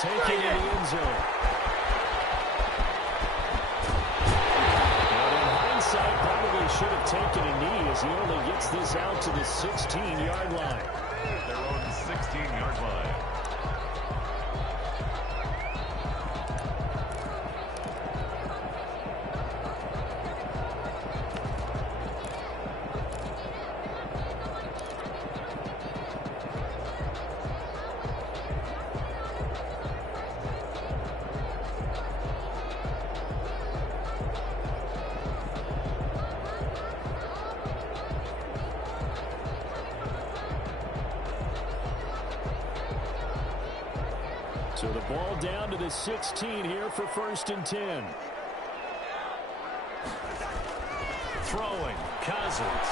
taken in the end zone. And in hindsight, probably should have taken a knee as he only gets this out to the 16-yard line. They're on the 16-yard line. So the ball down to the 16 here for 1st and 10. Throwing, Cousins.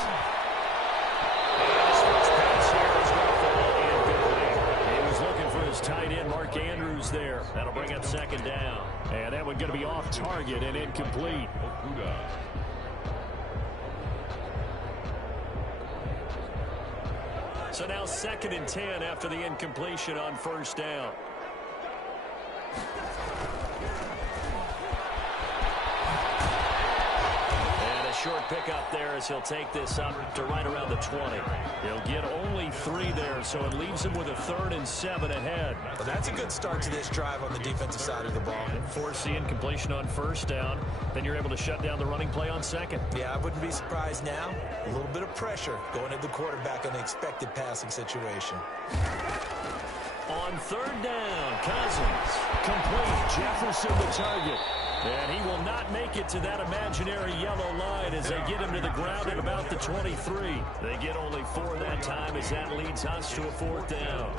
And his first pass here is going to fall incomplete. He was looking for his tight end, Mark Andrews, there. That'll bring up 2nd down. And that one going to be off target and incomplete. So now 2nd and 10 after the incompletion on 1st down. Short pickup there as he'll take this up to right around the 20. He'll get only 3 there, so it leaves him with a 3rd and 7 ahead. Well, that's a good start to this drive on the defensive side of the ball. Force the incompletion on 1st down. Then you're able to shut down the running play on 2nd. Yeah, I wouldn't be surprised now. A little bit of pressure going at the quarterback on the expected passing situation. On 3rd down, Cousins. Complete. Jefferson the target. And he will not make it to that imaginary yellow line as they get him to the ground at about the 23. They get only 4 that time as that leads us to a 4th down.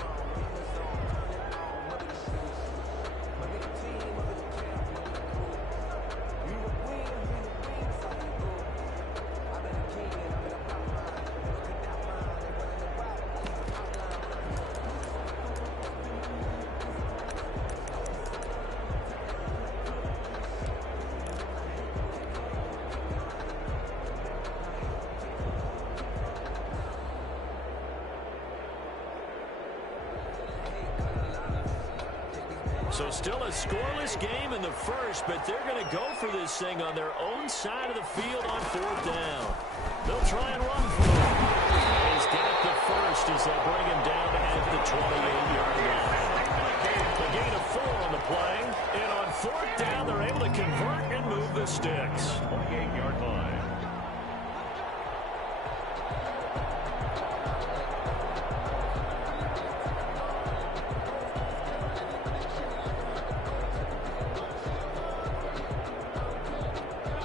So still a scoreless game in the first, but they're going to go for this thing on their own side of the field on 4th down. They'll try and run for it. He's got the first as they bring him down at the 28-yard line. A gain of 4 on the play, and on 4th down, they're able to convert and move the sticks. 28-yard line.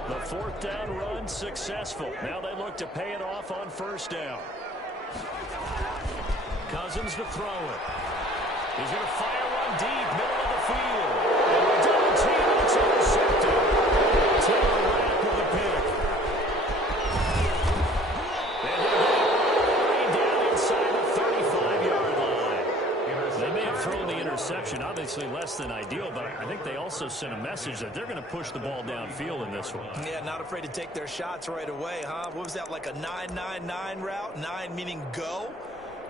The 4th down run successful. Now they look to pay it off on 1st down. Cousins to throw it. He's going to fire one deep, middle of the field. And with double team, it's intercepted. Taylor Rapp with a pick. And he'll get down inside the 35-yard line. They may have thrown the interception, obviously less than ideal, but I think they also sent a message that they're going to push the ball downfield in this one. Yeah, not afraid to take their shots right away, huh? What was that, like a 9-9-9 route? 9 meaning go?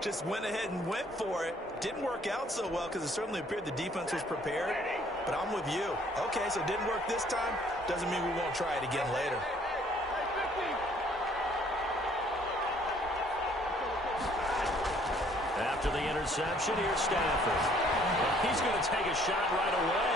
Just went ahead and went for it. Didn't work out so well because it certainly appeared the defense was prepared. But I'm with you. Okay, so it didn't work this time. Doesn't mean we won't try it again later. After the interception, here's Stafford. He's going to take a shot right away.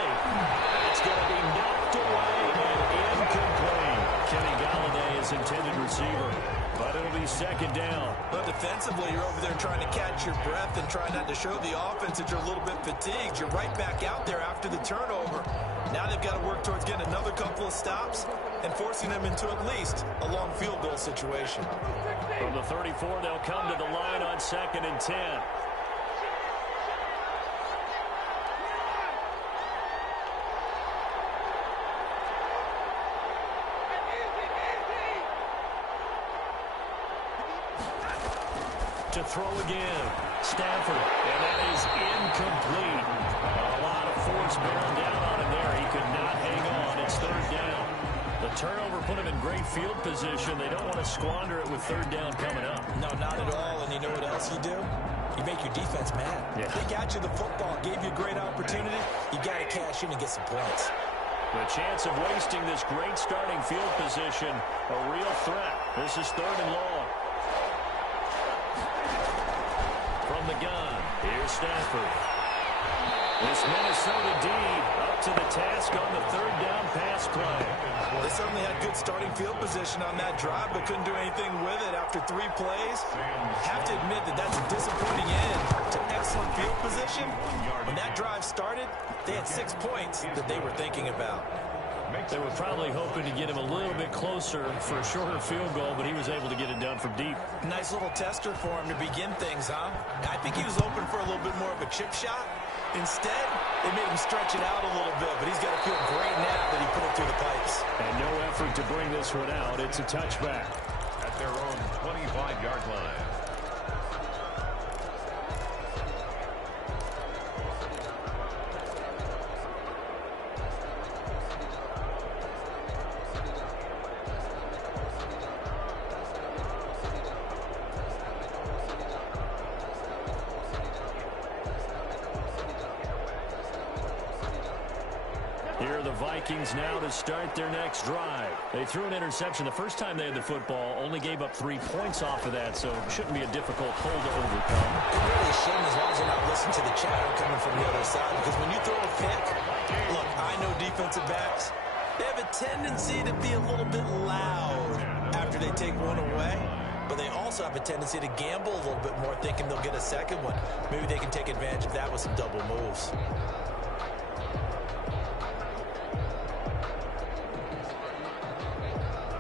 It's going to be knocked away and incomplete. Kenny Galladay is intended receiver, but it'll be 2nd down. But defensively, you're over there trying to catch your breath and try not to show the offense that you're a little bit fatigued. You're right back out there after the turnover. Now they've got to work towards getting another couple of stops and forcing them into at least a long field goal situation. From the 34, they'll come to the line on 2nd and 10. To throw again, Stafford, and that is incomplete. A lot of force bearing down on him there. He could not hang on. It's 3rd down. The turnover put him in great field position. They don't want to squander it with 3rd down coming up. No, not at all. And you know what else you do? You make your defense mad. Yeah. They got you the football, gave you a great opportunity. You got to cash in and get some points. The chance of wasting this great starting field position, a real threat. This is 3rd and long. From the gun, here's Stafford. This Minnesota D up to the task on the 3rd down pass play. They certainly had good starting field position on that drive, but couldn't do anything with it after 3 plays. Have to admit that that's a disappointing end to excellent field position. When that drive started, they had 6 points that they were thinking about. They were probably hoping to get him a little bit closer for a shorter field goal, but he was able to get it done from deep. Nice little tester for him to begin things, huh? I think he was open for a little bit more of a chip shot. Instead, they made him stretch it out a little bit, but he's got to feel great now that he put it through the pipes. And no effort to bring this one out. It's a touchback. At their own 25-yard line. Vikings now to start their next drive. They threw an interception the first time they had the football, only gave up 3 points off of that, so it shouldn't be a difficult hole to overcome. It's really a shame as long as you're not listening to the chatter coming from the other side, because when you throw a pick, look, I know defensive backs, they have a tendency to be a little bit loud after they take one away, but they also have a tendency to gamble a little bit more, thinking they'll get a second one. Maybe they can take advantage of that with some double moves.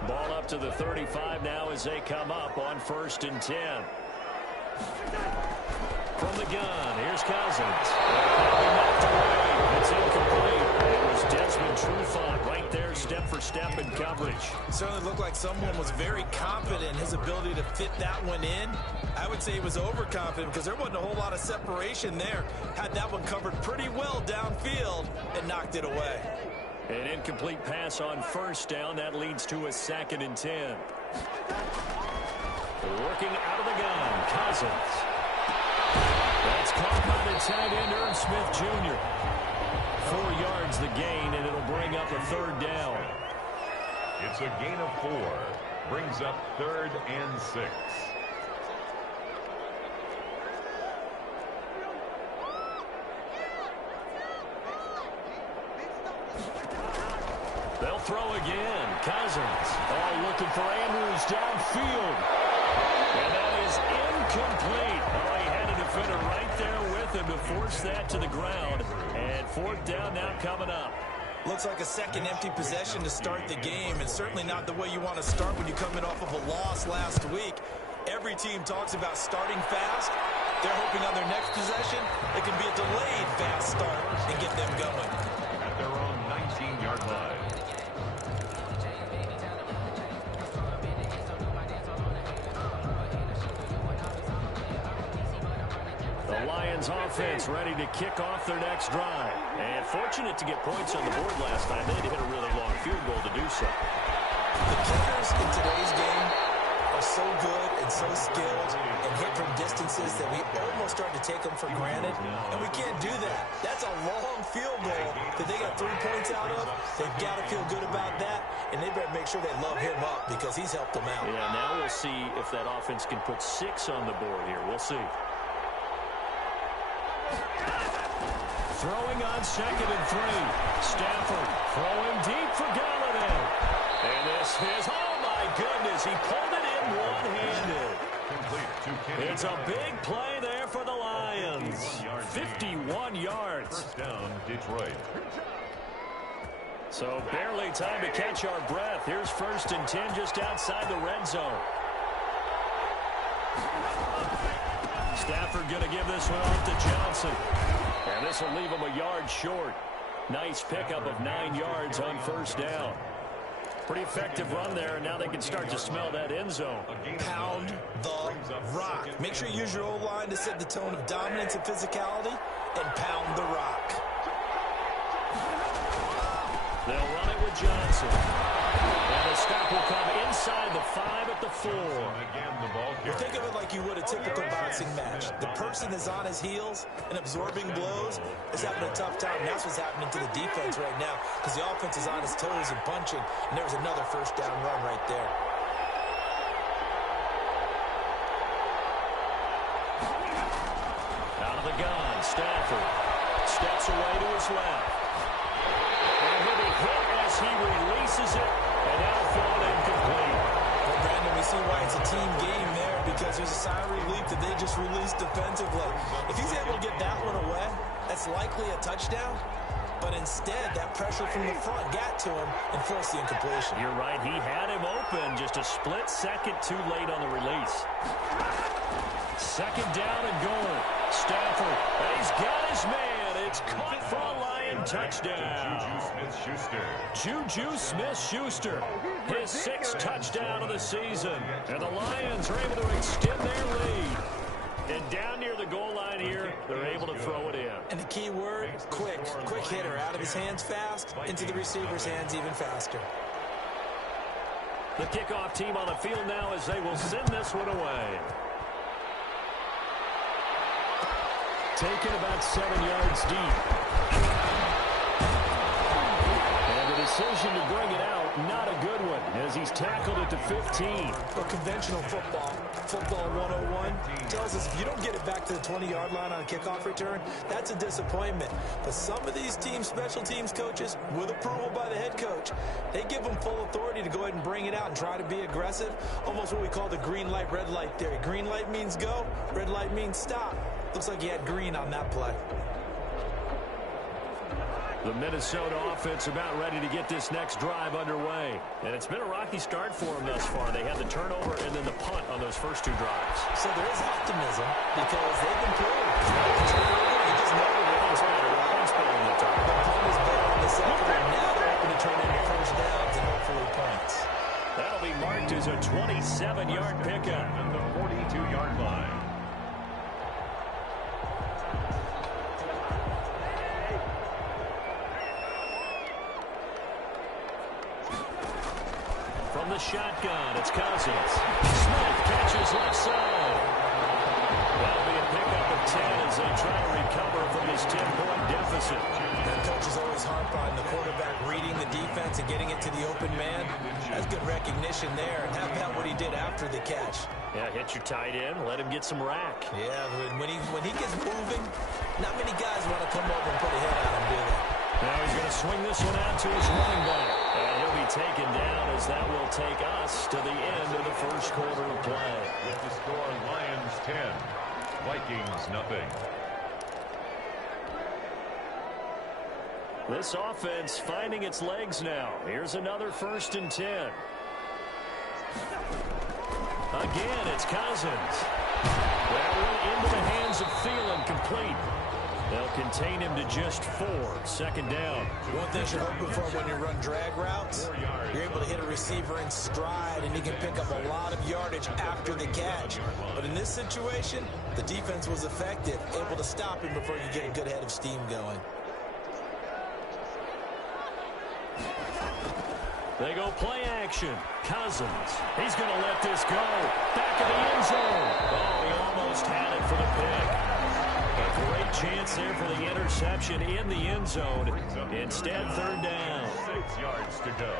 Ball up to the 35 now as they come up on 1st and 10. From the gun, here's Cousins. Knocked away. It's incomplete. It was Desmond Trufant right there, step for step in coverage. Certainly looked like someone was very confident in his ability to fit that one in. I would say he was overconfident because there wasn't a whole lot of separation there. Had that one covered pretty well downfield and knocked it away. An incomplete pass on 1st down. That leads to a 2nd and 10. Working out of the gun, Cousins. That's caught by the tight end, Irv Smith Jr. 4 yards the gain, and it'll bring up a 3rd down. It's a gain of 4. Brings up 3rd and 6. They'll throw again. Cousins. Oh, looking for Andrews downfield. And that is incomplete. Oh, he had a defender right there with him to force that to the ground. And 4th down now coming up. Looks like a second empty possession to start the game, and certainly not the way you want to start when you're coming off of a loss last week. Every team talks about starting fast. They're hoping on their next possession it can be a delayed fast start and get them going. At their own 19-yard line. The Lions offense ready to kick off their next drive. And fortunate to get points on the board last time. They had to hit a really long field goal to do so. The kickers in today's game are so good and so skilled and hit from distances that we almost start to take them for granted. And we can't do that. That's a long field goal that they got 3 points out of. They've got to feel good about that. And they better make sure they love him up because he's helped them out. Yeah, now we'll see if that offense can put 6 on the board here. We'll see. Throwing on 2nd and 3. Stafford throwing deep for Galladay. And this is, oh my goodness, he pulled it in one-handed. It's a big play there for the Lions. 51 yards. 1st down, Detroit. So barely time to catch our breath. Here's 1st and 10 just outside the red zone. Stafford going to give this one off to Johnson. And this will leave him a yard short. Nice pickup of 9 yards on 1st down. Pretty effective run there, and now they can start to smell that end zone. Pound the rock. Make sure you use your O-line to set the tone of dominance and physicality, and pound the rock. They'll run it with Johnson. And the stop will come inside the 5 at the 4. Well, think of it like you would a typical boxing match. The person is on his heels and absorbing blows is having a tough time. That's what's happening to the defense right now because the offense is on his toes and punching, and there was another first down run right there. Out of the gun, Stafford steps away to his left. And he'll be hit as he releases it, and now thrown incomplete. Well, Brandon, we see why it's a team game there because there's a sigh of relief that they just released defensively. If he's able to get that one away, that's likely a touchdown. But instead, that pressure from the front got to him and forced the incompletion. You're right. He had him open just a split second too late on the release. Second down and goal. Stafford, he's got his man. It's caught for a Lion touchdown. Juju Smith-Schuster, his 6th touchdown of the season. And the Lions are able to extend their lead. And down near the goal line here, they're able to throw it in. And the key word, quick. Quick hitter. Out of his hands fast, into the receiver's hands even faster. The kickoff team on the field now as they will send this one away. Taken about 7 yards deep. And the decision to bring it out, not a good one, as he's tackled it to 15. But conventional football 101, tells us if you don't get it back to the 20-yard line on a kickoff return, that's a disappointment. But some of these teams, special teams coaches, with approval by the head coach, they give them full authority to go ahead and bring it out and try to be aggressive, almost what we call the green light, red light theory. Green light means go, red light means stop. Looks like he had green on that play. The Minnesota offense about ready to get this next drive underway. And it's been a rocky start for them thus far. They had the turnover and then the punt on those first 2 drives. So there is optimism because they've been proved. You just know the runs better. The punt is better in the second, and now they're hoping to turn into first downs and hopefully points. That'll be marked as a 27-yard pickup. At the 42-yard line. From the shotgun, it's Cousins. Smith catches left side. That'll be a pickup of 10 as they try to recover from this 10-point deficit. The coaches always harp on the quarterback reading the defense and getting it to the open man. That's good recognition there. And how about what he did after the catch? Yeah, hit your tight end, let him get some rack. Yeah, when he gets moving, not many guys want to come over and put a hit on him, do they? Now he's going to swing this one out to his running back. And he'll be taken down as that will take us to the end of the first quarter of play. With the score, Lions 10, Vikings nothing. This offense finding its legs now. Here's another 1st and 10. Again, it's Cousins. That one into the hands of Thielen, complete. They'll contain him to just 4. 2nd down. One thing you're hoping for when you run drag routes, you're able to hit a receiver in stride, and he can pick up a lot of yardage after the catch. But in this situation, the defense was effective, able to stop him before you get a good head of steam going. They go play action. Cousins. He's going to let this go. Back of the end zone. Oh, he almost had it for the pick. A great chance there for the interception in the end zone. Instead, 3rd down. 6 yards to go.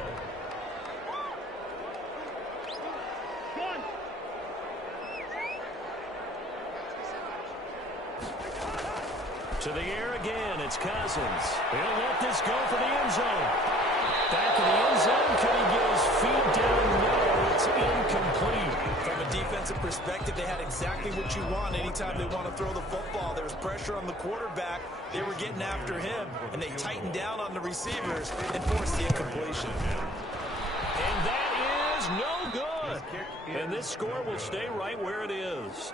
To the air again, it's Cousins. He'll let this go for the end zone. Back in the end zone, can he get his feet down? No, it's incomplete. From a defensive perspective, they had exactly what you want anytime they want to throw the football. There was pressure on the quarterback. They were getting after him, and they tightened down on the receivers and forced the incompletion. And that is no good. And this score will stay right where it is.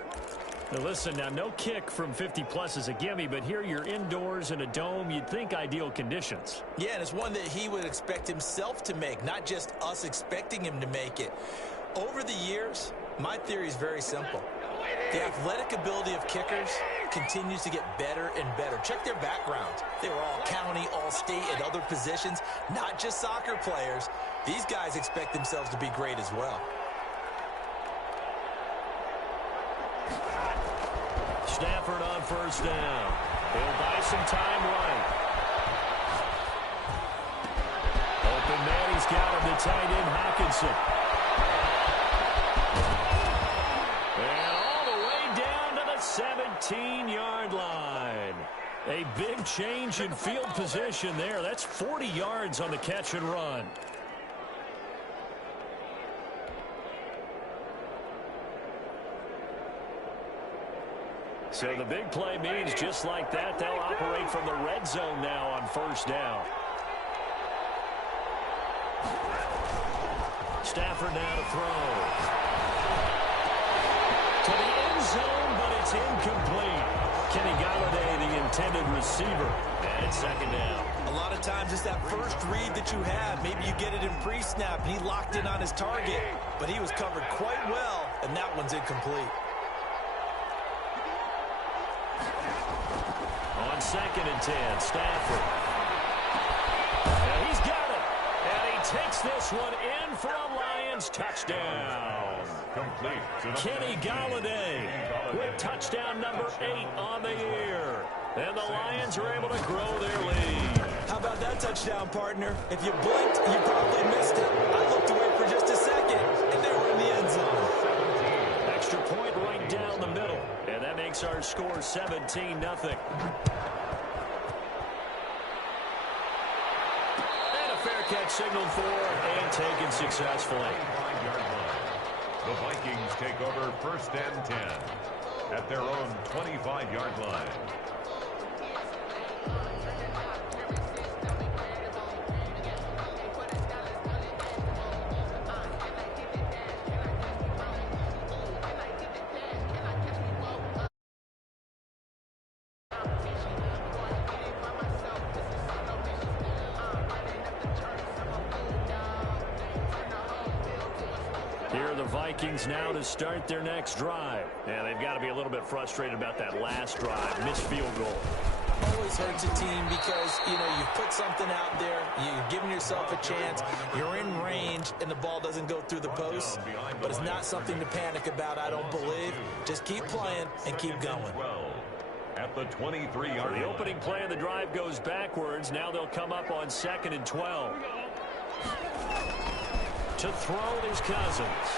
Now listen, now no kick from 50-plus is a gimme, but here you're indoors in a dome. You'd think ideal conditions. Yeah, and it's one that he would expect himself to make, not just us expecting him to make it. Over the years, my theory is very simple. The athletic ability of kickers continues to get better and better. Check their backgrounds. They were all county, all state, and other positions, not just soccer players. These guys expect themselves to be great as well. Stafford on first down. He'll buy some time right. Open man, he's got him, the tight end, Hawkinson. And all the way down to the 17-yard line. A big change in field position there. That's 40 yards on the catch and run. So the big play means just like that, they'll operate from the red zone now on first down. Stafford now to throw. To the end zone, but it's incomplete. Kenny Galladay, the intended receiver. And second down. A lot of times it's that first read that you have. Maybe you get it in pre-snap, and he locked in on his target. But he was covered quite well, and that one's incomplete. On 2nd and 10, Stafford. And he's got it. And he takes this one in for a Lions touchdown. Complete to the Kenny Galladay with touchdown number 8 on the year. And the Lions are able to grow their lead. How about that touchdown, partner? If you blinked, you probably missed it. I looked away for just a second, and they were in the end zone. Extra point right down the middle. And that makes our score 17-0. And a fair catch signaled for and taken successfully. The Vikings take over 1st and 10 at their own 25-yard line. Here are the Vikings now to start their next drive. Yeah, they've got to be a little bit frustrated about that last drive. Missed field goal. Always hurts a team because, you've put something out there, you've given yourself a chance, you're in range, and the ball doesn't go through the post. But it's not something to panic about, I don't believe. Just keep playing and keep going. At the 23-yard line. The opening play of the drive goes backwards. Now they'll come up on 2nd and 12. To throw is Cousins.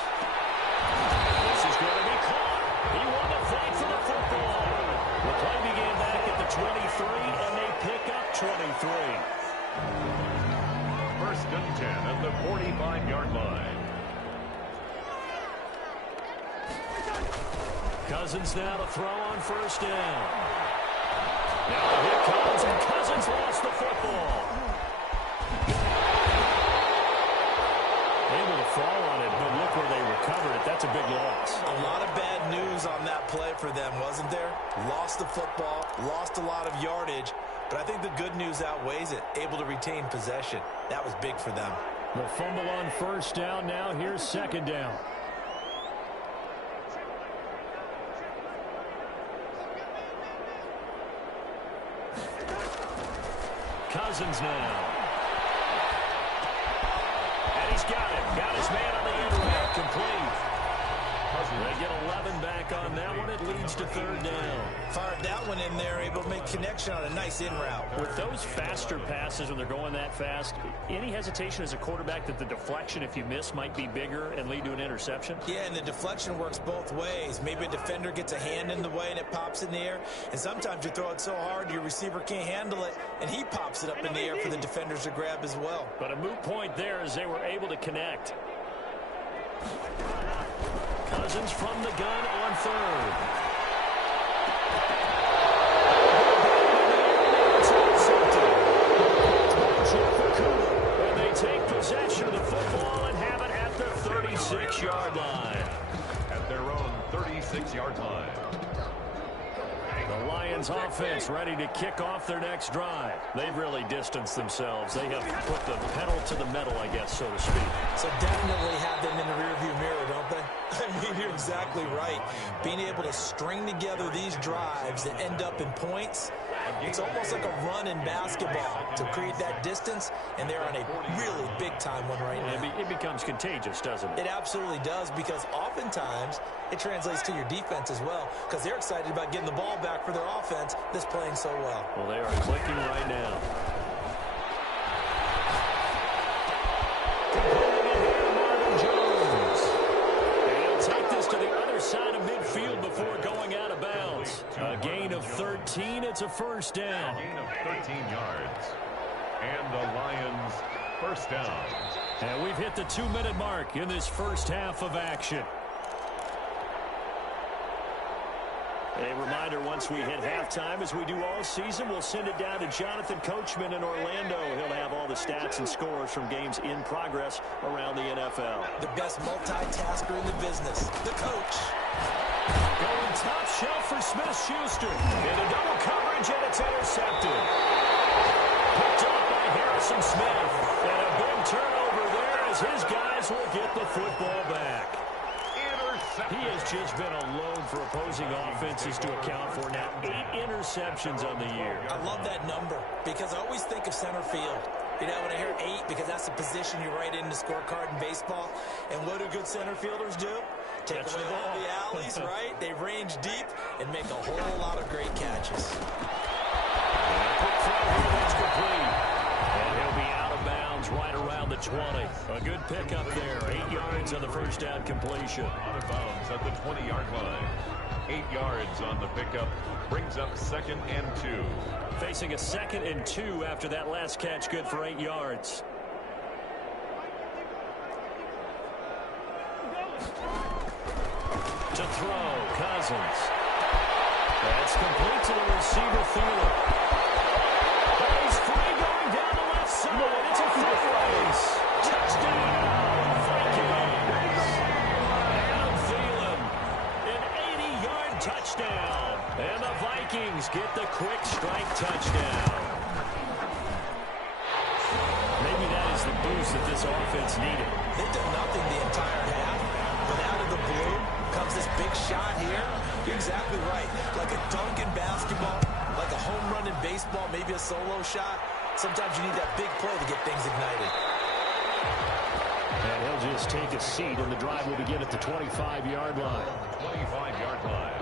This is going to be caught. He won the fight for the football. The play began back at the 23, and they pick up 23. 1st and 10 at the 45-yard line. Cousins now to throw on first down. Now the hit comes, and Cousins lost the football. Able to fall on it, but look where they recovered it. That's a big loss. A lot of bad news on that play for them, wasn't there? Lost the football, lost a lot of yardage, but I think the good news outweighs it. Able to retain possession. That was big for them. The fumble on first down. Now here's 2nd down. Cousins now. And he's got it. Got his man on the end route. Complete. They get 11 back on that one. It leads to 3rd down. Fired that one in there, able to make connection on a nice in route. With those faster passes when they're going that fast, any hesitation as a quarterback that the deflection, if you miss, might be bigger and lead to an interception? Yeah, and the deflection works both ways. Maybe a defender gets a hand in the way and it pops in the air. And sometimes you throw it so hard your receiver can't handle it, and he pops it up in the air for the defenders to grab as well. But a moot point there as they were able to connect. Cousins from the gun on 3rd. And they take possession of the football and have it at their 36-yard line. At their own 36-yard line. The Lions offense ready to kick off their next drive. They've really distanced themselves. They have put the pedal to the metal, I guess, so to speak. So definitely have them in the rearview mirror, don't they? I mean, you're exactly right. Being able to string together these drives that end up in points, it's almost like a run in basketball to create that distance, and they're on a really big-time one right now. It becomes contagious, doesn't it? It absolutely does, because oftentimes it translates to your defense as well, because they're excited about getting the ball back for their offense that's playing so well. Well, they are clicking right now. To the other side of midfield before going out of bounds. A gain of 13. It's a first down. A gain of 13 yards. And the Lions first down. And we've hit the 2-minute mark in this first half of action. A reminder, once we hit halftime, as we do all season, we'll send it down to Jonathan Coachman in Orlando. He'll have all the stats and scores from games in progress around the NFL. The best multitasker in the business, the coach. Going top shelf for Smith-Schuster. In a double coverage, and it's intercepted. Picked up by Harrison Smith. And a big turnover there as his guys will get the football back. He has just been a load for opposing offenses to account for now. 8 interceptions on the year. I love that number because I always think of center field. You know, when I hear 8, because that's the position you write in the scorecard in baseball. And what do good center fielders do? Take away all the alleys, right? They range deep and make a whole lot of great catches. And a quick throw here that's complete. And he'll be out of bounds right around the 20. A good pickup there. 8 yards on the first down completion. Out of bounds at the 20-yard line. 8 yards on the pickup. Brings up 2nd and 2. Facing a 2nd and 2 after that last catch, good for 8 yards. To throw, Cousins. That's complete to the receiver, Thielen. Oh, he's free going down the left side. It's a foot race. Touchdown, Vikings. Adam Thielen, an 80-yard touchdown. And the Vikings get the quick strike touchdown. Maybe that is the boost that this offense needed. They've done nothing the entire half, but out of the blue comes this big shot here. You're exactly right. Like a dunk in basketball, like a home run in baseball, maybe a solo shot. Sometimes you need that big play to get things ignited. And he'll just take a seat, and the drive will begin at the 25-yard line. 25-yard line.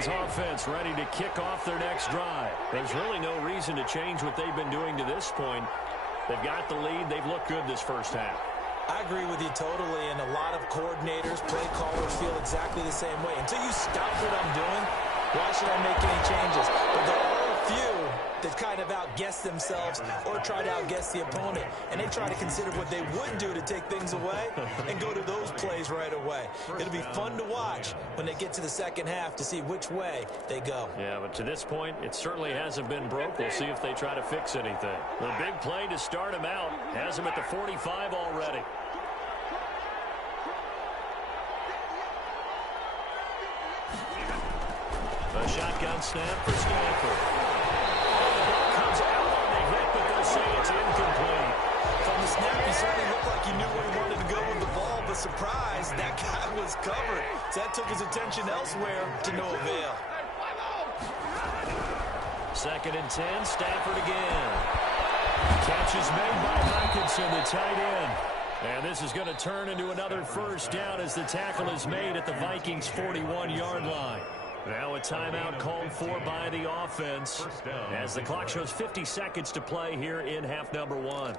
Offense ready to kick off their next drive. There's really no reason to change what they've been doing to this point. They've got the lead. They've looked good this first half. I agree with you totally, and a lot of coordinators, play callers feel exactly the same way. Until you stop what I'm doing, why should I make any changes? But there are a few that kind of outguess themselves or try to outguess the opponent, and they try to consider what they would do to take things away and go to those plays right away. It'll be fun to watch when they get to the second half to see which way they go. Yeah, but to this point, it certainly hasn't been broke. We'll see if they try to fix anything. The big play to start him out has him at the 45 already. A shotgun snap for Stanford. Comes out on the hit, but they'll say it's incomplete. From the snap, he certainly looked like he knew where he wanted to go with the ball, but surprise, that guy was covered. So that took his attention elsewhere to no avail. 2nd and 10, Stafford again. Catch is made by Hockenson, the tight end. And this is going to turn into another first down as the tackle is made at the Vikings' 41-yard line. Now a timeout called for by the offense as the clock shows 50 seconds to play here in half number 1.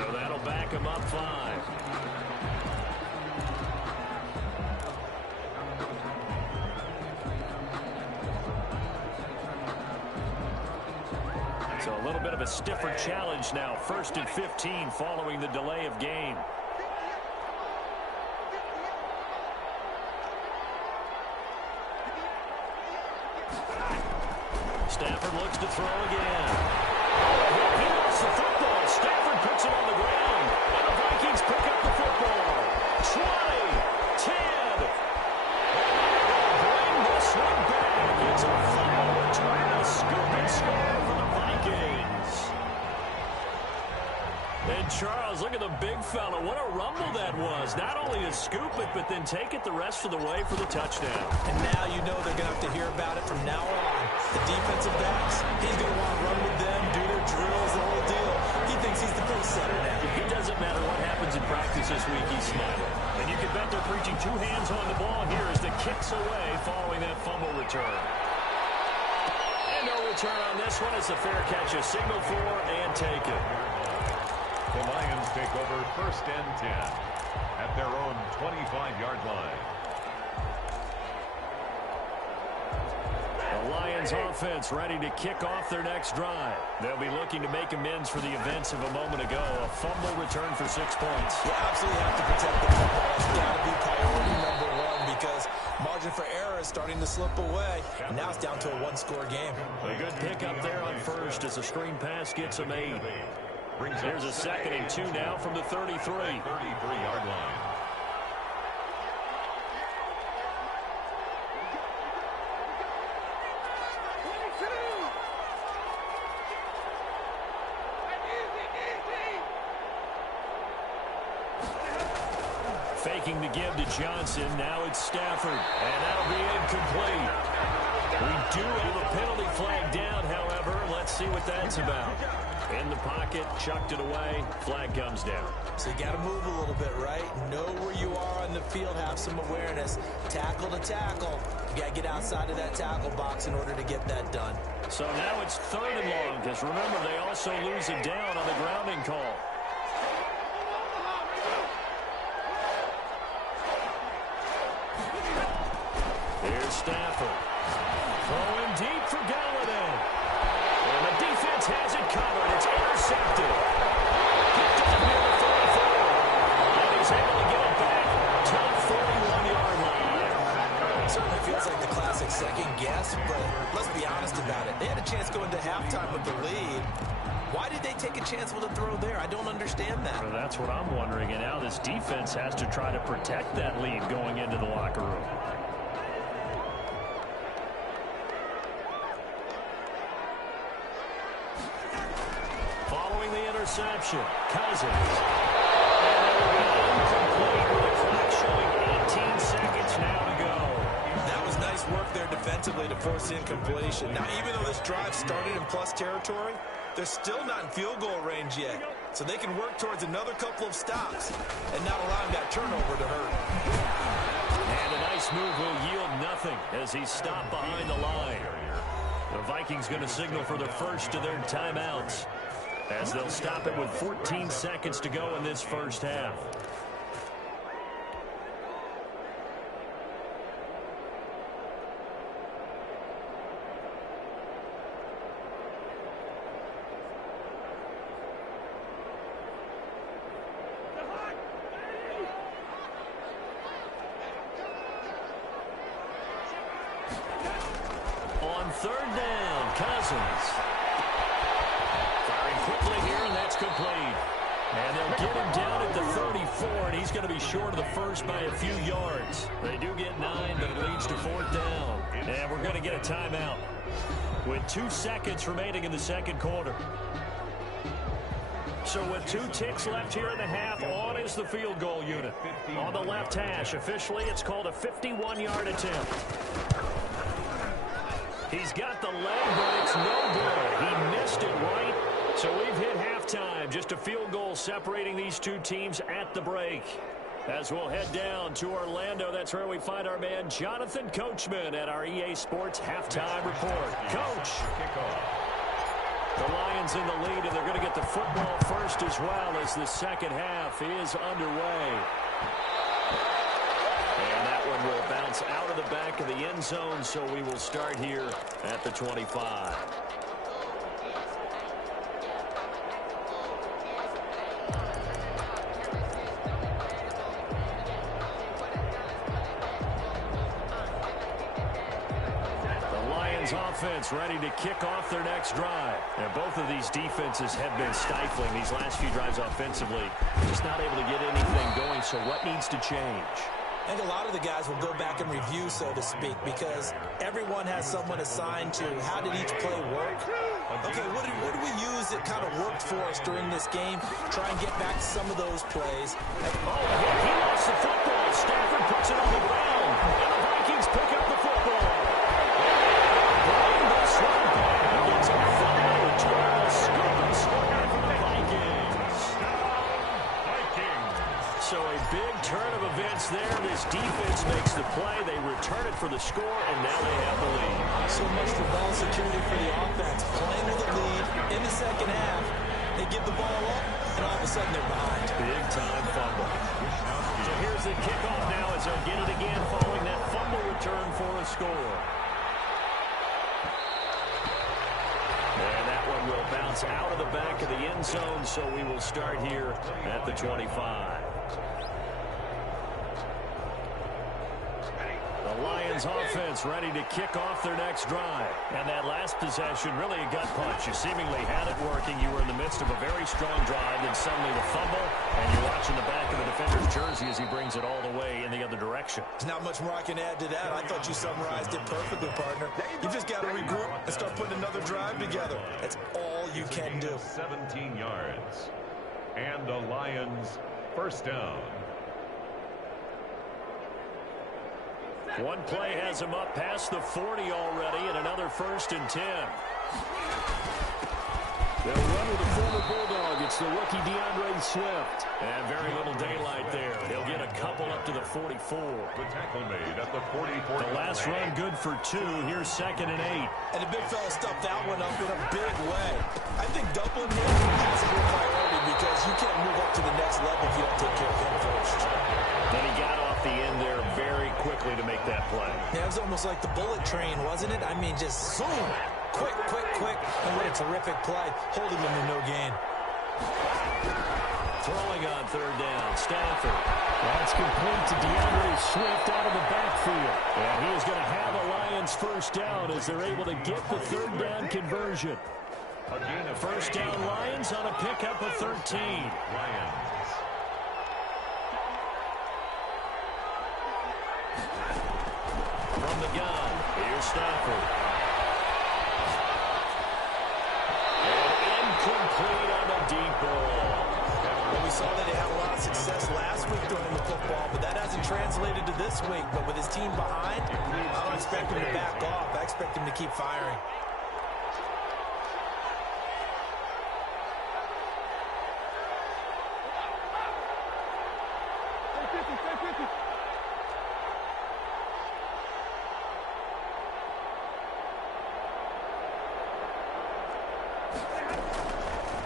So that'll back them up 5. So a little bit of a stiffer challenge now. 1st and 15 following the delay of game. Stafford looks to throw again. He lost the football. Stafford puts it on the ground. And the Vikings pick up the football. 20, 10. Bring this one back. It's a fumble return. A scoop and score for the Vikings. And Charles, look at the big fella. What a rumble that was. Not only to scoop it, but then take it the rest of the way for the touchdown. And now you know they're going to have to hear about it from now on. The defensive backs, he's going to want to run with them, do their drills, the whole deal. He thinks he's the pace setter now. It doesn't matter what happens in practice this week, he's smiling. And you can bet they're preaching 2 hands on the ball here as the kick's away following that fumble return. And no return on this one. It's a fair catch, a signal for, and take it. The Lions take over 1st and 10 at their own 25-yard line. The Lions offense ready to kick off their next drive. They'll be looking to make amends for the events of a moment ago. A fumble return for 6 points. You absolutely have to protect the football. It's got to be priority number 1 because margin for error is starting to slip away. And now it's down to a 1-score game. A good pickup there on 1st as a screen pass gets them 8. Here's a 2nd and 2 now from the 33. 33-yard line. Faking the give to Johnson. Now it's Stafford. And that'll be incomplete. We do have a penalty flag down, however. Let's see what that's about. In the pocket, chucked it away. Flag comes down. So you got to move a little bit, right? Know where you are on the field. Have some awareness. Tackle to tackle. You got to get outside of that tackle box in order to get that done. So now it's 3rd and long, because remember, they also lose it down on the grounding call. Here's Stafford. Throwing deep for Galladay. And the defense has it covered. It's intercepted. Picked up near the 34. And he's able to get it back to the 41-yard line. It certainly feels like the classic second guess, but let's be honest about it. They had a chance going into halftime with the lead. Why did they take a chance with a throw there? I don't understand that. Well, that's what I'm wondering. And now this defense has to try to protect that lead going into the locker room. Following the interception, Cousins. And that will be incomplete with the clock showing 18 seconds now to go. That was nice work there defensively to force incompletion. Now, even though this drive started in plus territory, they're still not in field goal range yet. So they can work towards another couple of stops and not allowing that turnover to hurt. And a nice move will yield nothing as he's stopped behind the line. The Vikings going to signal for the first of their timeouts, as they'll stop it with 14 seconds to go in this first half. On 3rd down, Cousins. Firing quickly here, and that's complete. And they'll get him down at the 34, and he's going to be short of the first by a few yards. They do get 9, but it leads to 4th down. And we're going to get a timeout with 2 seconds remaining in the second quarter. So with 2 ticks left here in the half, on is the field goal unit. On the left hash, officially it's called a 51-yard attempt. He's got the leg, but it's no good. He missed it right. So we've hit halftime. Just a field goal separating these 2 teams at the break. As we'll head down to Orlando, that's where we find our man Jonathan Coachman at our EA Sports Halftime Report. Coach. The Lions in the lead, and they're going to get the football first as well as the second half is underway. And that one will bounce out of the back of the end zone, so we will start here at the 25. Offense ready to kick off their next drive. And both of these defenses have been stifling these last few drives offensively. Just not able to get anything going, so what needs to change? I think a lot of the guys will go back and review, so to speak, because everyone has someone assigned to how did each play work. Okay, what did we use that kind of worked for us during this game? Try and get back to some of those plays. Oh, he lost the football. Stafford puts it on the ground. And the Vikings pick up the football. Gets a fumble return, scoop and score for the Vikings. So a big turn of events there. This defense makes the play. They return it for the score, and now they have the lead. So much for ball security for the offense. Playing with a lead in the second half. They give the ball up, and all of a sudden they're behind. Big time fumble. So here's the kickoff now as they'll get it again following that fumble return for a score. And that one will bounce out of the back of the end zone, so we will start here at the 25. The Lions offense ready to kick off their next drive. And that last possession, really a gut punch. You seemingly had it working. You were in the midst of a very strong drive, then suddenly the fumble, and you're watching the back of the defender's jersey as he brings it all the way in the other direction. There's not much more I can add to that. I thought you summarized it perfectly, partner. You just got to regroup and start putting another drive together. That's all you can do. 17 yards. And the Lions first down. One play has him up past the 40 already, and another 1st and 10. They'll run with the former Bulldog. It's the rookie DeAndre Swift. And very little daylight there. He'll get a couple up to the 44. The tackle made at the 44. The last run good for 2. Here's 2nd and 8. And the big fella stuffed that one up in a big way. I think doubling him has a real priority because you can't move up to the next level if you don't take care of him first. Then he got off the end there very quickly to make that play. Yeah, it was almost like the bullet train, wasn't it? I mean, just zoom. Quick, quick, quick. And what a terrific play. Holding him to no gain. Throwing on 3rd down. Stafford. That's complete to DeAndre Swift out of the backfield. And he is going to have a Lions first down as they're able to get the 3rd down conversion. Again, a first down Lions on a pickup of 13. Lions. From the gun, here's Stafford. And incomplete on a deep ball. Well, we saw that he had a lot of success last week throwing the football, but that hasn't translated to this week. But with his team behind, I don't expect him to back off. I expect him to keep firing.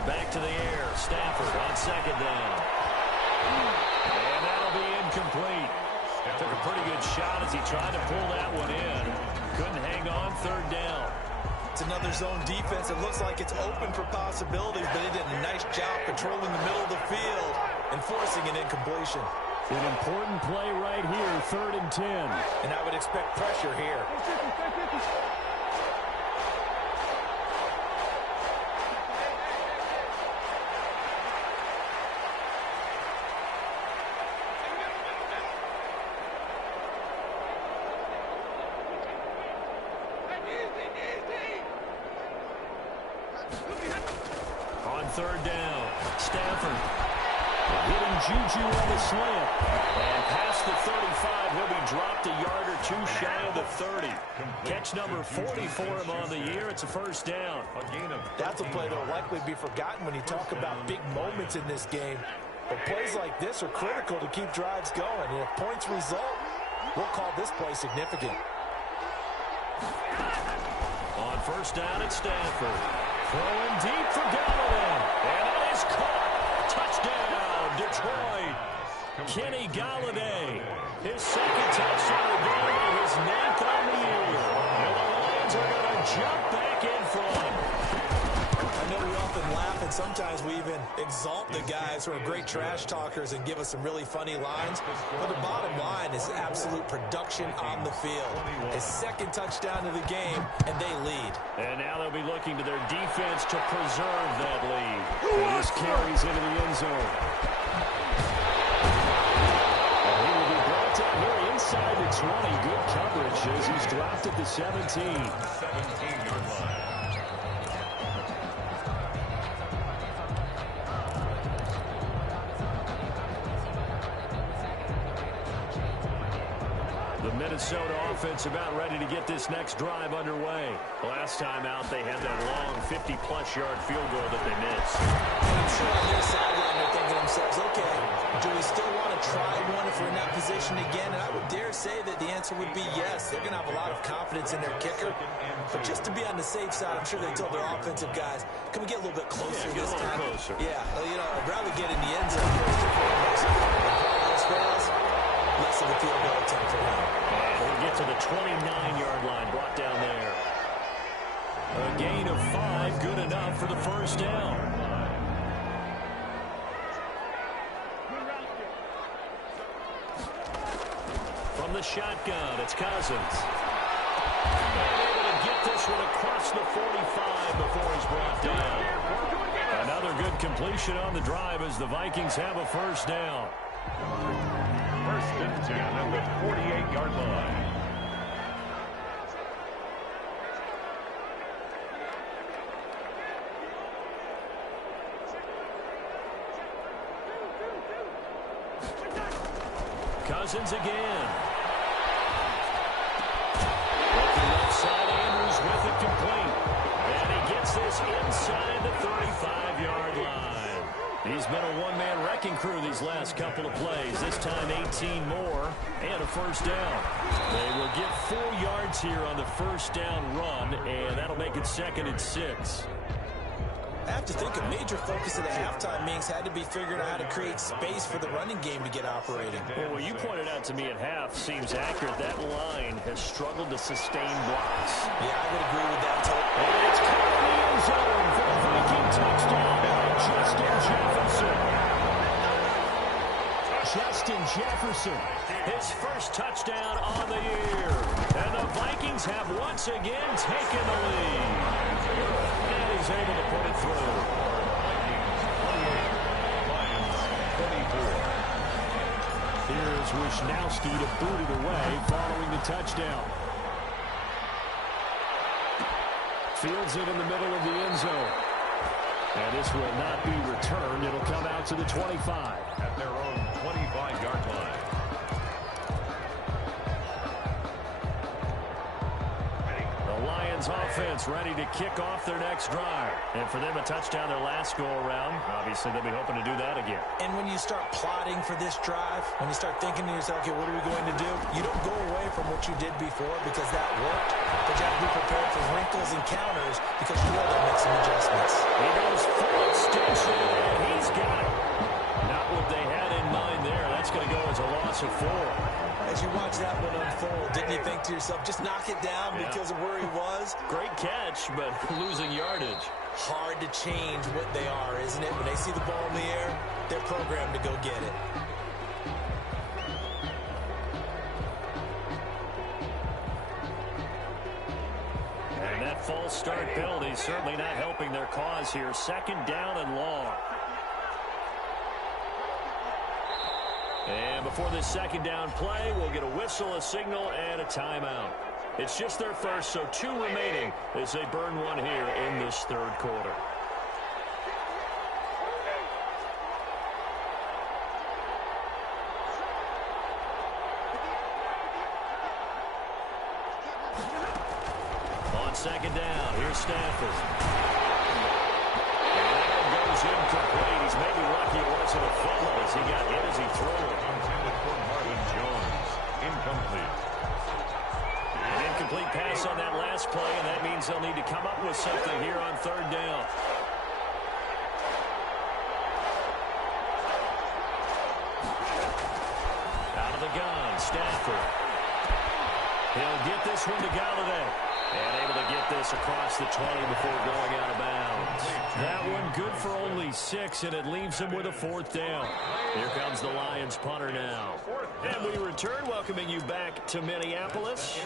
Back to the air. Stafford on 2nd down. And that'll be incomplete. Took a pretty good shot as he tried to pull that one in. Couldn't hang on 3rd down. It's another zone defense. It looks like it's open for possibilities, but he did a nice job controlling the middle of the field and forcing an incompletion. An important play right here, 3rd and 10. And I would expect pressure here. On 3rd down, Stafford hitting Juju on the slant. And past the 35, he'll be dropped a yard or 2 shy of the 30. Catch number 40 for him on the year. It's a first down. That's a play that will likely be forgotten when you talk about big moments in this game. But plays like this are critical to keep drives going. And if points result, we'll call this play significant. On first down, it's Stafford. Throwing deep for Galladay. And it is caught. Touchdown, Detroit. Kenny Galladay. His second touchdown of the game and his 9th on the year. And the Lions are going to jump back in front. I know we often laugh, and sometimes we even exalt the guys who are great trash talkers and give us some really funny lines. But the bottom line is absolute production on the field. His second touchdown of the game, and they lead. And now they'll be looking to their defense to preserve that lead. And this carries into the end zone. And he will be brought down here inside the 20. Good coverage as he's dropped at the 17. 17-yard line. Minnesota offense about ready to get this next drive underway. Last time out, they had that long 50-plus-yard field goal that they missed. I'm sure on their sideline they're thinking to themselves, okay, do we still want to try one if we're in that position again? And I would dare say that the answer would be yes. They're going to have a lot of confidence in their kicker. But just to be on the safe side, I'm sure they told their offensive guys, can we get a little bit closer this time? Closer. Yeah, well, you know, I'd rather get in the end zone first and foremost. If fails, less of a field goal attempt for him. We'll get to the 29-yard line, brought down there. A gain of 5, good enough for the first down. From the shotgun, it's Cousins. And able to get this one across the 45 before he's brought down. Another good completion on the drive as the Vikings have a first down. First and 10 at the 48-yard line. Cousins again. Looking left side, Andrews with it complete. And he gets this inside the 35-yard line. He's been a one-man wrecking crew these last couple of plays. This time 18 more and a first down. They will get 4 yards here on the first down run, and that'll make it 2nd and 6. I have to think a major focus of the halftime meetings had to be figuring out how to create space for the running game to get operating. Well, what you pointed out to me at half seems accurate. That line has struggled to sustain blocks. Yeah, I would agree with that, Tope. And it's caught in the end zone for a Viking touchdown by Justin Jefferson. Justin Jefferson, his first touchdown on the year. And the Vikings have once again taken the lead. And he's able to put it through. Lions 24. Here's Wisnowski to boot it away following the touchdown. Fields it in the middle of the end zone. And this will not be returned. It'll come out to the 25. At their own 25-yard line. The Lions offense ready to kick off their next drive. And for them, a touchdown their last go-around. Obviously, they'll be hoping to do that again. And when you start plotting for this drive, when you start thinking to yourself, okay, what are we going to do? You don't go away from what you did before because that worked. But you have to be prepared for wrinkles and counters because you know they'll make some adjustments. He goes full extension, and he's got it. Not what they had in mind there. That's going to go as a loss of 4. As you watch that one unfold, didn't you think to yourself, just knock it down because of where he was? Great catch, but losing yardage. Hard to change what they are, isn't it? When they see the ball in the air, they're programmed to go get it. And that false start penalty certainly not helping their cause here. 2nd down and long. And before this 2nd down play, we'll get a whistle, a signal, and a timeout. It's just their first, so 2 remaining as they burn one here in this 3rd quarter. On 2nd down, here's Stafford. And that one goes incomplete. He's maybe lucky it wasn't a fumble as he got hit as he threw it. Intended for Marvin Jones. Incomplete. And Incomplete pass on that last play, and that means they'll need to come up with something here on third down. Out of the gun, Stafford. He'll get this one to Galladay. And able to get this across the 20 before going out of bounds. That one good for only 6, and it leaves him with a 4th down. Here comes the Lions punter now. And we return, welcoming you back to Minneapolis.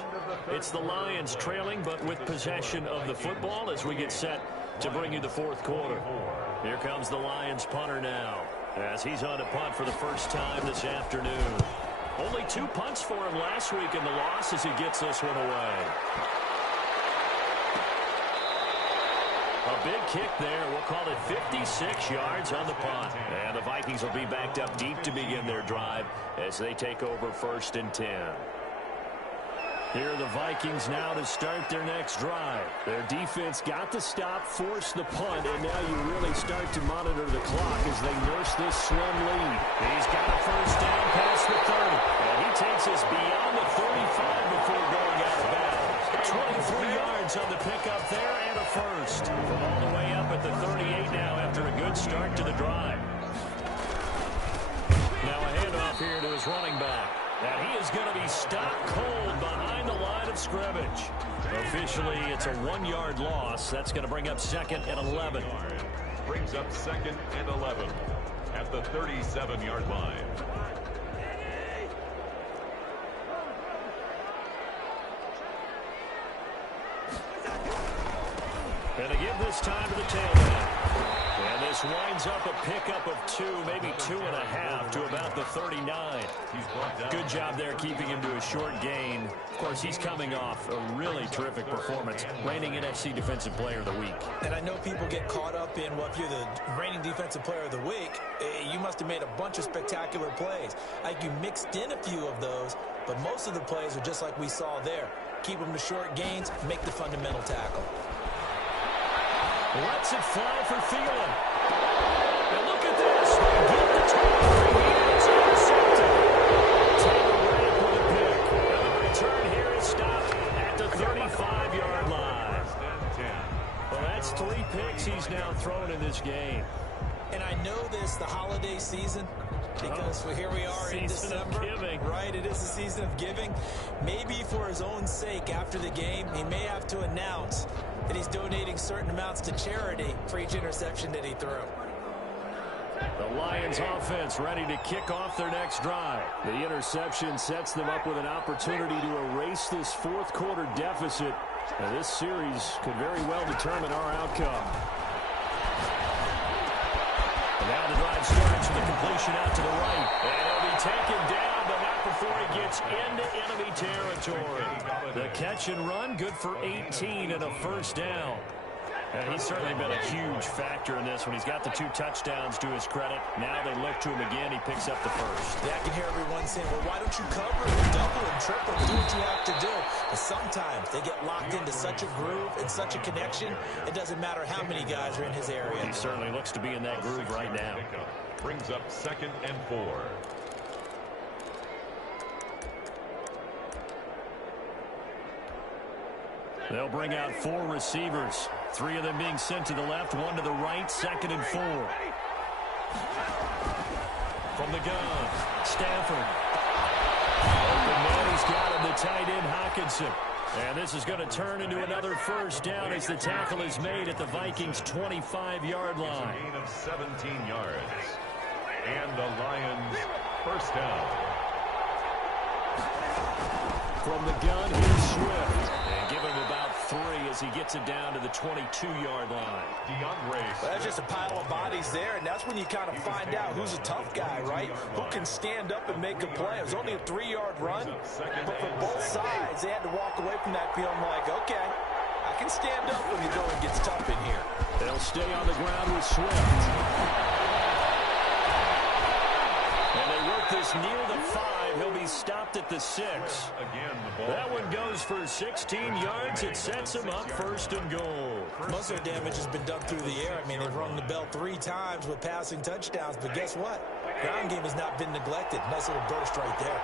It's the Lions trailing, but with possession of the football as we get set to bring you the 4th quarter. Here comes the Lions punter now, as he's on to punt for the first time this afternoon. Only 2 punts for him last week in the loss as he gets this one away. A big kick there. We'll call it 56 yards on the punt. And the Vikings will be backed up deep to begin their drive as they take over 1st and 10. Here are the Vikings now to start their next drive. Their defense got the stop, forced the punt, and now you really start to monitor the clock as they nurse this slim lead. He's got a 1st down past the 30. And he takes us beyond the 35 before going out of bounds. 23 yards on the pickup there and a 1st. From all the way up at the 38 now after a good start to the drive. Now a handoff here to his running back. And he is going to be stopped cold behind the line of scrimmage. Officially, it's a 1-yard loss. That's going to bring up 2nd and 11. Brings up 2nd and 11 at the 37-yard line. And to give this time to the tailback. And this winds up a pickup of 2, maybe 2.5 to about the 39. Good job there keeping him to a short gain. Of course, he's coming off a really terrific performance, reigning NFC Defensive Player of the Week. And I know people get caught up in, well, if you're the reigning Defensive Player of the Week, you must have made a bunch of spectacular plays. Like you mixed in a few of those, but most of the plays are just like we saw there. Keep them to short gains, make the fundamental tackle. Lets it fly for Thielen. And look at this. They get the tackle. It's intercepted. Taylor Rapp with a pick. And the return here is stopped at the 35-yard line. Well, that's 3 picks he's now thrown in this game. And I know this, the holiday season, because here we are in December. Right, it is the season of giving. Maybe for his own sake after the game, he may have to announce that he's donating certain amounts to charity for each interception that he threw. The Lions offense ready to kick off their next drive. The interception sets them up with an opportunity to erase this 4th quarter deficit. And this series could very well determine our outcome. And now the drive starts with a completion out to the right. And he'll be taken down, but not before he gets into enemy territory. The catch and run, good for 18 and a 1st down. And he's certainly been a huge factor in this when he's got the 2 touchdowns to his credit. Now they look to him again. He picks up the 1st. Yeah, I can hear everyone saying, well, why don't you cover and double and triple and do what you have to do? But sometimes they get locked into such a groove and such a connection, it doesn't matter how many guys are in his area. He certainly looks to be in that groove right now. Brings up 2nd and 4. They'll bring out 4 receivers. 3 of them being sent to the left, 1 to the right, 2nd and 4. From the gun, Stafford. Open man, he's got him, the tight end, Hockenson. And this is going to turn into another 1st down as the tackle is made at the Vikings' 25-yard line. It's a gain of 17 yards. And the Lions' 1st down. From the gun, here's Swift. And give him about 3 as he gets it down to the 22-yard line. DeAndre. Well, that's just a pile of bodies there, and that's when you kind of find out who's a tough guy, right? Who can stand up and make a play. It was only a 3-yard run, but for both sides, they had to walk away from that field and like, okay, I can stand up when the going gets tough in here. They'll stay on the ground with Swift. And they work this near the 5. He'll be stopped at the 6. That one goes for 16 yards. It sets him up 1st and goal. Most of the damage has been done through the air. I mean, they've rung the bell 3 times with passing touchdowns, but guess what? Ground game has not been neglected. Nice little burst right there.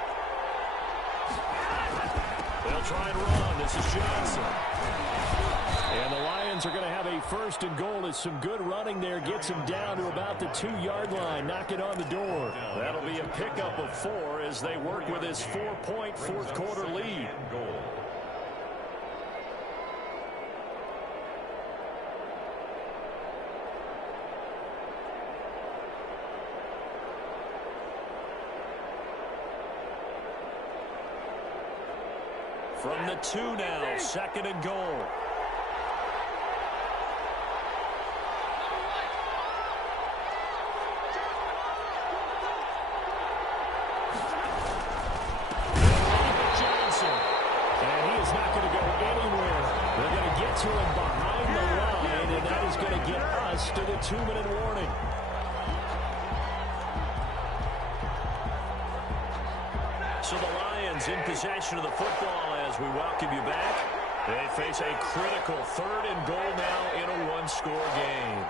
They'll try and run. This is Johnson. And the Lions are going to have a first and goal as some good running there gets them down to about the 2-yard line, knocking on the door. That'll be a pickup of 4 as they work with his 4-point fourth-quarter lead. From the 2 now, second and goal. Johnson. And he is not going to go anywhere. They're going to get to him behind the line, and that is going to get us to the 2-minute warning. So the Lions in possession of the football as we welcome you back. They face a critical third and goal now in a one-score game.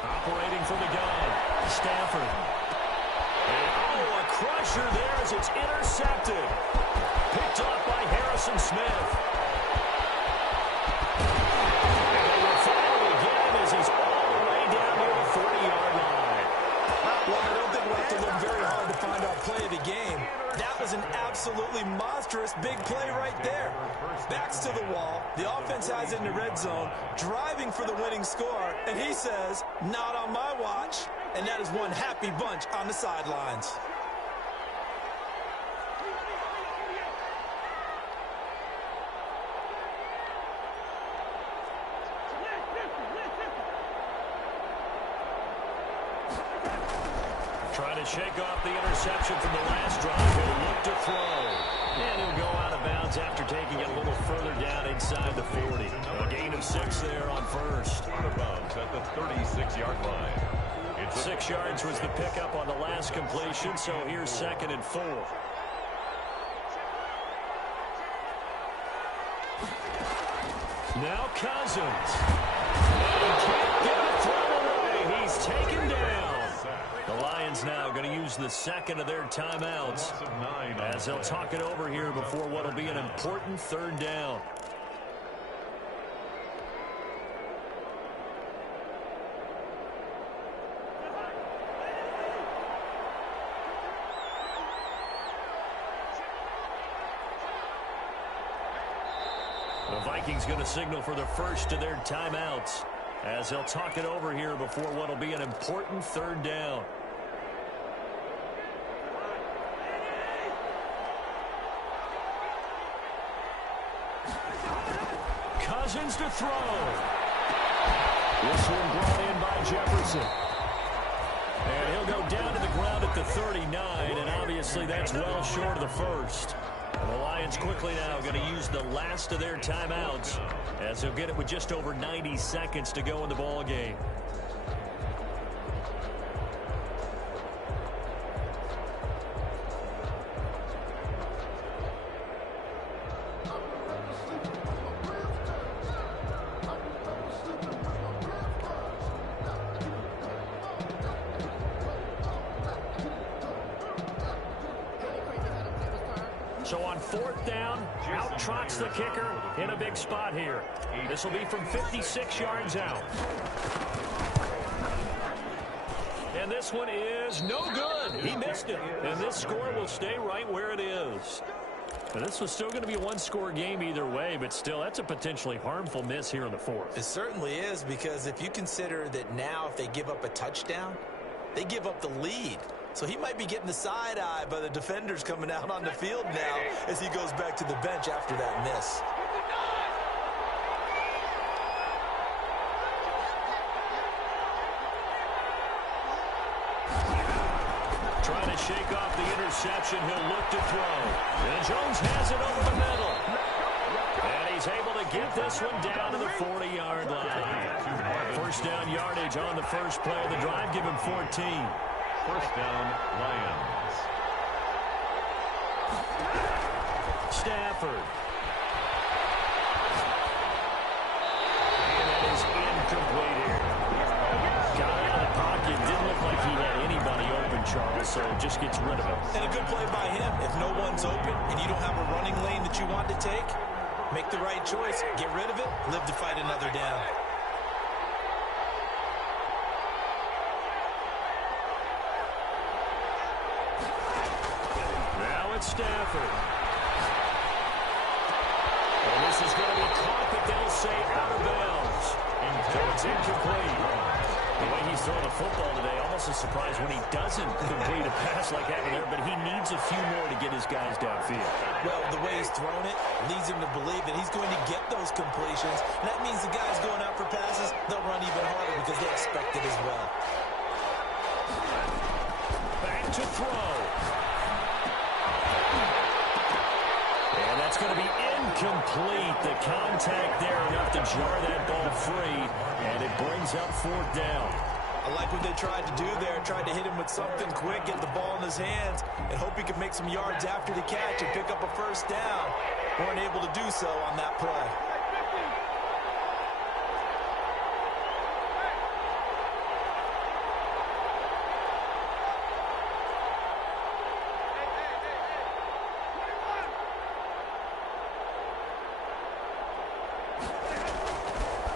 Operating from the gun, Stafford. And a crusher there as it's intercepted. Picked up by Harrison Smith. And they will follow again as he's all the way down near the 40-yard line. Well, I don't think we'll have to look very hard to find our play of the game. That was an absolutely monstrous big play right there. Backs to the wall. The offense has it in the red zone, driving for the winning score. And he says, not on my watch. And that is one happy bunch on the sidelines. Trying to shake off the interception from the last drive. He'll look to throw. And he'll go out of bounds after taking it a little further down inside the 40. A gain of 6 there on first. Out of bounds at the 36-yard line. 6 yards was the pickup on the last completion, so here's second and 4. Now Cousins. And he can't get it thrown away. He's taken down. The Lions now going to use the second of their timeouts as they'll talk it over here before what will be an important third down. The Vikings going to signal for the first of their timeouts as they'll talk it over here before what will be an important third down. Cousins to throw. This one brought in by Jefferson. And he'll go down to the ground at the 39, and obviously that's well short of the first. And the Lions quickly now going to use the last of their timeouts as they'll get it with just over 90 seconds to go in the ball game. So on fourth down, out trots the kicker in a big spot here. This will be from 56 yards out. And this one is no good. He missed it. And this score will stay right where it is. And this was still going to be a one-score game either way, but still, that's a potentially harmful miss here in the fourth. It certainly is, because if you consider that now if they give up a touchdown, they give up the lead. So he might be getting the side eye by the defenders coming out on the field now as he goes back to the bench after that miss. Trying to shake off the interception. He'll look to throw. And Jones has it over the middle. And he's able to get this one down to the 40-yard line. First down yardage on the first play of the drive. Give him 14. First down, Lions. Stafford. And that is incomplete here. Got out of the pocket. Didn't look like he had anybody open, Charles. so just gets rid of it. And a good play by him. If no one's open and you don't have a running lane that you want to take, make the right choice. Get rid of it. Live to fight another down. Now it's Stafford. And this is going to be caught, but they'll say out of bounds. So it's incomplete. The way he's throwing the football today, almost a surprise when he doesn't complete a pass like that there, but he needs a few more to get his guys downfield. Well, the way he's thrown it leads him to believe that he's going to get those completions. And that means the guys going out for passes, they'll run even harder because they expect it as well. Back to throw. And that's going to be incomplete. The contact there enough to jar that ball free, and it brings up fourth down. I like what they tried to do there. Tried to hit him with something quick, get the ball in his hands, and hope he could make some yards after the catch and pick up a first down. Weren't able to do so on that play.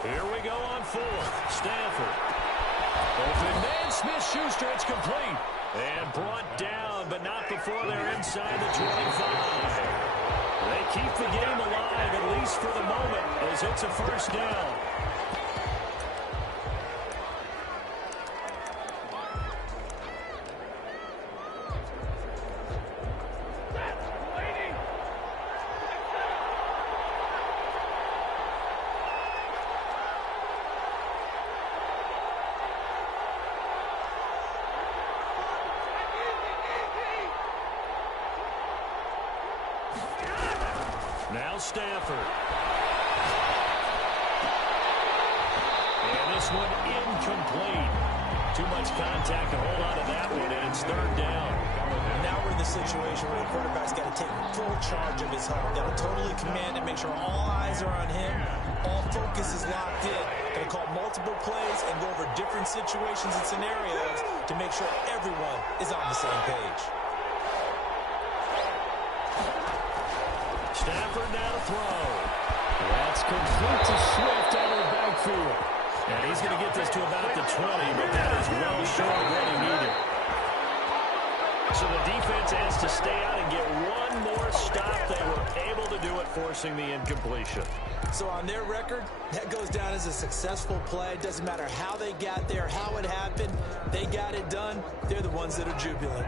Here we go on fourth. Stafford. Open man, Smith-Schuster, it's complete. And brought down, but not before they're inside the 25. They keep the game alive, at least for the moment, as it's a first down. Now Stafford. And this one incomplete. Too much contact to hold on to that one, and it's third down. Now we're in the situation where the quarterback's got to take full charge of his home. Got to totally command it, make sure all eyes are on him. All focus is locked in. Got to call multiple plays and go over different situations and scenarios to make sure everyone is on the same page. Stafford now to throw. That's complete to Swift out of the backfield. And he's going to get this to about the 20, but that is well short of what he needed. So the defense has to stay out and get one more stop. They were able to do it, forcing the incompletion. So on their record, that goes down as a successful play. Doesn't matter how they got there, how it happened. They got it done. They're the ones that are jubilant.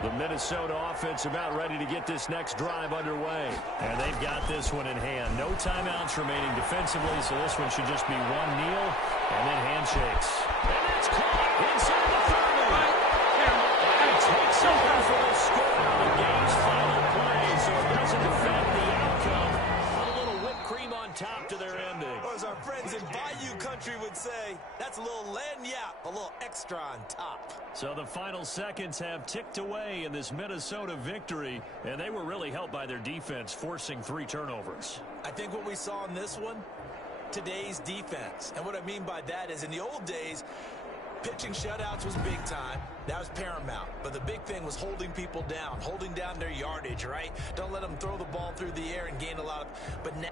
The Minnesota offense about ready to get this next drive underway. And they've got this one in hand. No timeouts remaining defensively, so this one should just be one kneel and then handshakes. And it's caught inside the 30. And it takes over for the score on the game's final play, so it doesn't affect the outcome. Put a little whipped cream on top to their ending. Or as our friends in Bayou country would say, that's a little lagniappe, a little extra on top. So the final seconds have ticked away in this Minnesota victory, and they were really helped by their defense, forcing 3 turnovers. I think what we saw in this one, today's defense. And what I mean by that is in the old days, pitching shutouts was big time. That was paramount. But the big thing was holding people down, holding down their yardage, right? Don't let them throw the ball through the air and gain a lot of... But now...